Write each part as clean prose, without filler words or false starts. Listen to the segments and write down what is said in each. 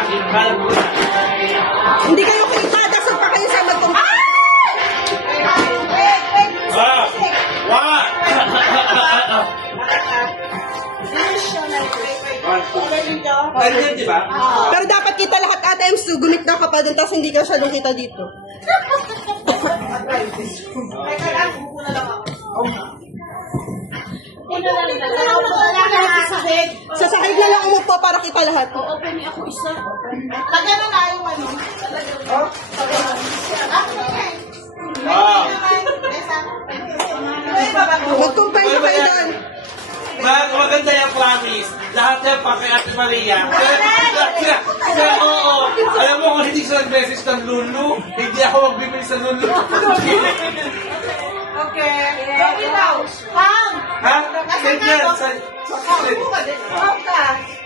akin. Mahal mo na. Hindi kayo kita, dasal pa kayo sa magkumpay. Ah! What? Ganyan, di ba? Pero dapat kita lahat ata yung gumit na ka pa doon, tapos hindi ka masyadong kita dito. Sa sahig na lang umupo para kita lahat. Open niya ako isa. Tagano na yung ano. Ah! Magkumpay pa kayo doon. Maganda yung promise. Lahat yan pa kay Ate Maria. Kaya oo. Alam mo kung hindi siya nag-message ng Lulu, hindi ako magbibili sa Lulu. Okay. Bakit daw? Ham! Ha? Ganyan.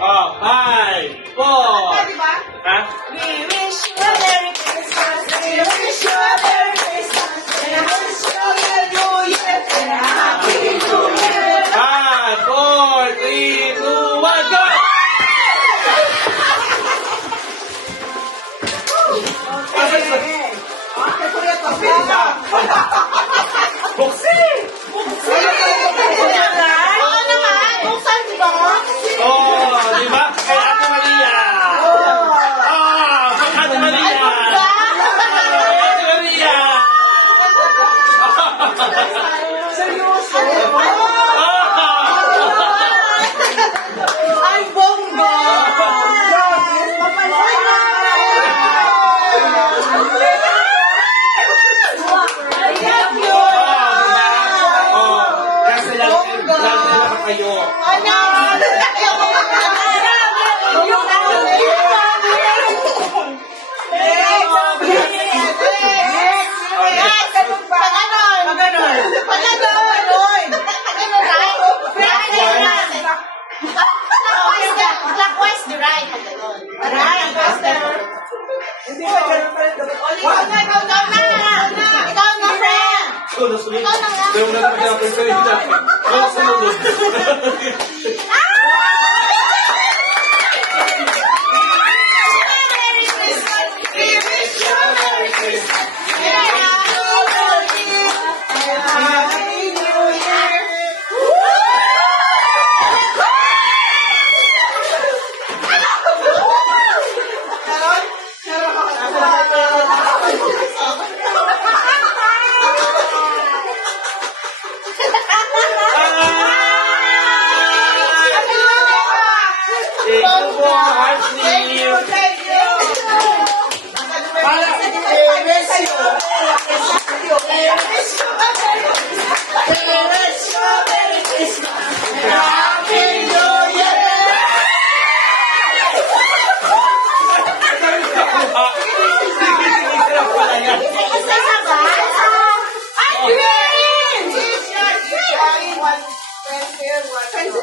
Oh, 5, 4. Diba? Ha? We wish you a Merry Christmas. We wish you a Merry Christmas. We wish you a New Year. And a Happy New Year. 5, 4, 3, 2, 1, go! Buksi! Oo naman. Buksan, diba? Oh, di ba? Kay Ate Maria. Ah, kay Ate Maria. Ate Maria. Seryoso? Ah! Ay, bongga! Oh, kasi lang kayo. Ano? Clockwise the right. Right. Hindi ba ganun pa rin? Ikaw na, friend. Sunod. Pero wala naman kaya pwede rin natin. Oh, sunod. Merry Christmas. We wish you a Merry Christmas. Happy New Year. Thank you.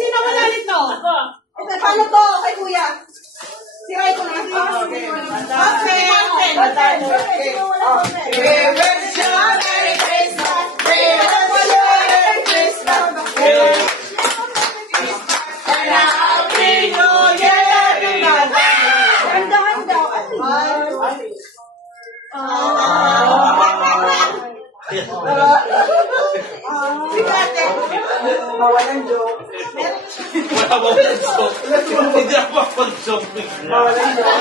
Sino wala nito? Okay, paano to? Kay kuya. Siray ko na. Okay. We wish you a Merry Christmas. We wish you a Merry Christmas. And a Happy New Year. Handa-handa. Mawalang joke. Wala mo yung joke. Hindi ako makapag-joke. Mawalang joke.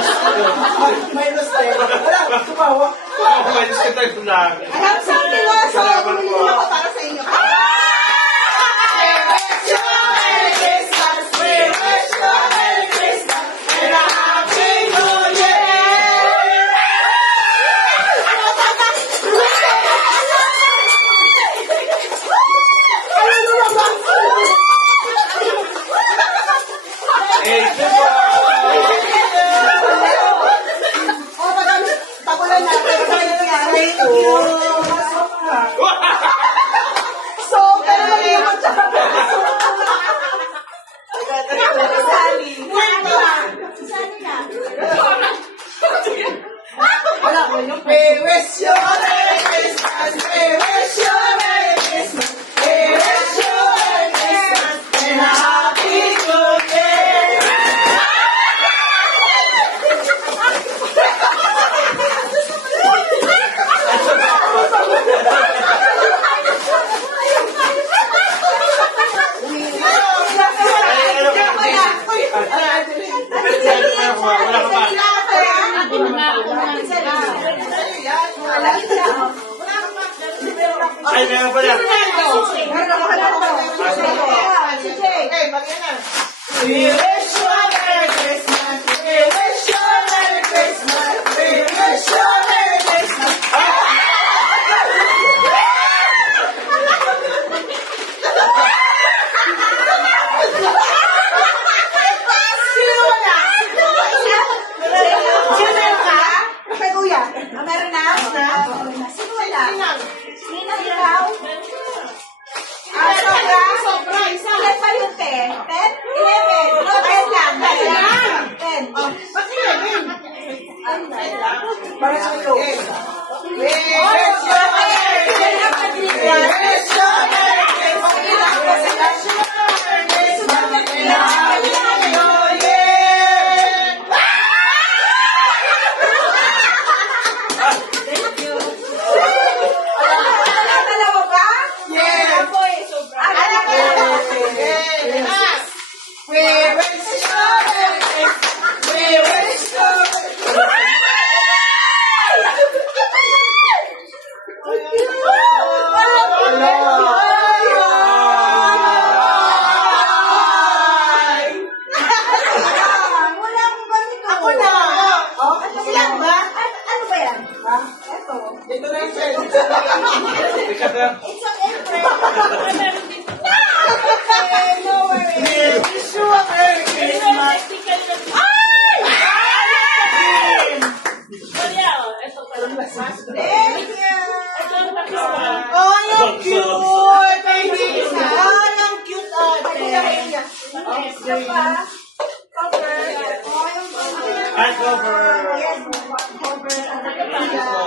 Minus 10. Wala, tumawa. Ako may gusto tayo lang. Alam sa akin mo, so bumili ako para sa inyo. We wish you a Merry Christmas. We wish you a Merry Christmas. And a Happy New Year. Eh, diba? O, tagulan natin. Thank you. wish you a Merry Christmas. We wish you a Merry Christmas. We wish you a Merry Christmas and a Happy New Year. Wala ka pa. Ay, meron pa yan. We wish you a Merry Christmas. We wish you a Merry Christmas. We wish you a Merry Christmas. Sino ka? Kay Kuya. Meron na? Sino wala? Ninang ikaw? Sobra, isa. Ilan pa yun, 10? 10? 11? No, 10 lang. 10. Ba't 11? Para sa ito. We wish you a Merry Christmas. We wish you a Merry Christmas. We wish you a Merry Christmas. And a Happy New Year. Dalawa ba? Yes. We wish you a Merry Christmas. We wish you a Merry Christmas. Ako na. Ilan ba? Ano ba yan? Ito. Ito na yung sa'yo. Ikat na. It's okay, friend. No worries. We wish you a Merry Christmas. Thank you. Oh, yung cute. Baby. Oh, yung cute ate. Isa pa. Cover. Oh, yung Ay, cover. yes, cover. Ito.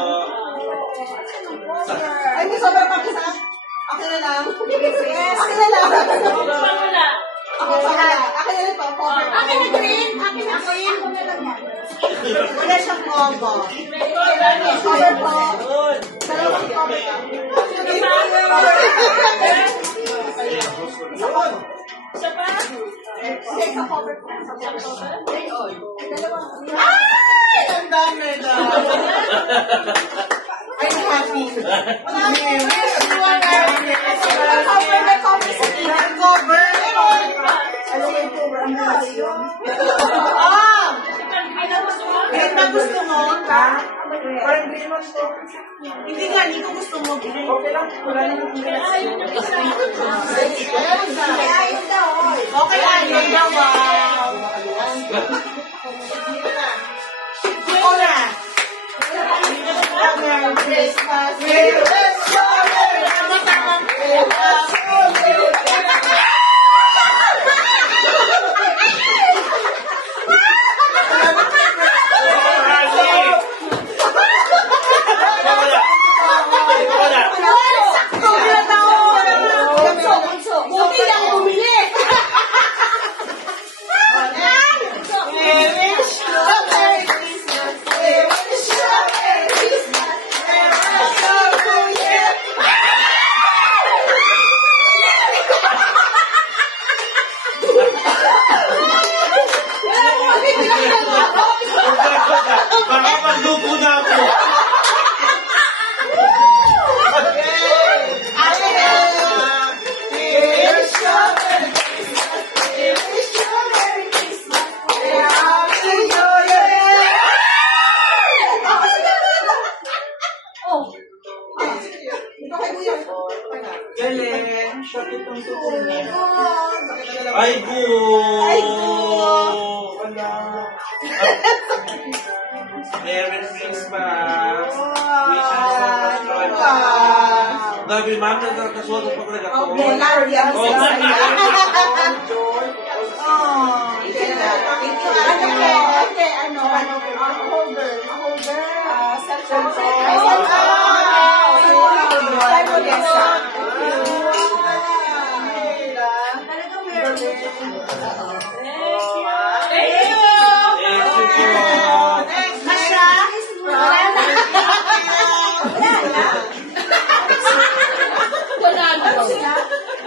Ay, may sobrang mag-isa. Akin na lang. Yes. Akin na lang. Ako wala. Akin na lang to. Cover. Akin na green. Akin na green. Ako na lang yan. Wala siyang combo. Cover po. Dalawang cover ka. Hindi, sa cover po. Ay! Ang dami na. I'm happy. We wish you a Merry Christmas. Cover na cover sa inner cover. Ano yung cover? Ang dami yun. Ah! Green na gusto mo? Parang green mo gusto. Hindi nga, hindi ko gusto mo. Okay lang. Wala na yung green. Ayun daw. Okay, ayun daw. Wow. Ako na. Merry Christmas. We wish you a Merry Baka maglupo na ako. Ay, bu. Wala. Merry Christmas. Wish you so much joy. Dami, ma'am, nagkakasuot ang paglaga ko. Okay, Larry, ang Oh. saya. Oh, thank you. Ano po? Ano? Holder. Cellphone.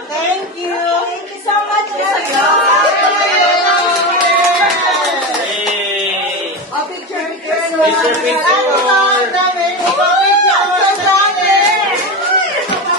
Thank you. Thank you so much, Jessica. Hey! Picture. Picture, picture.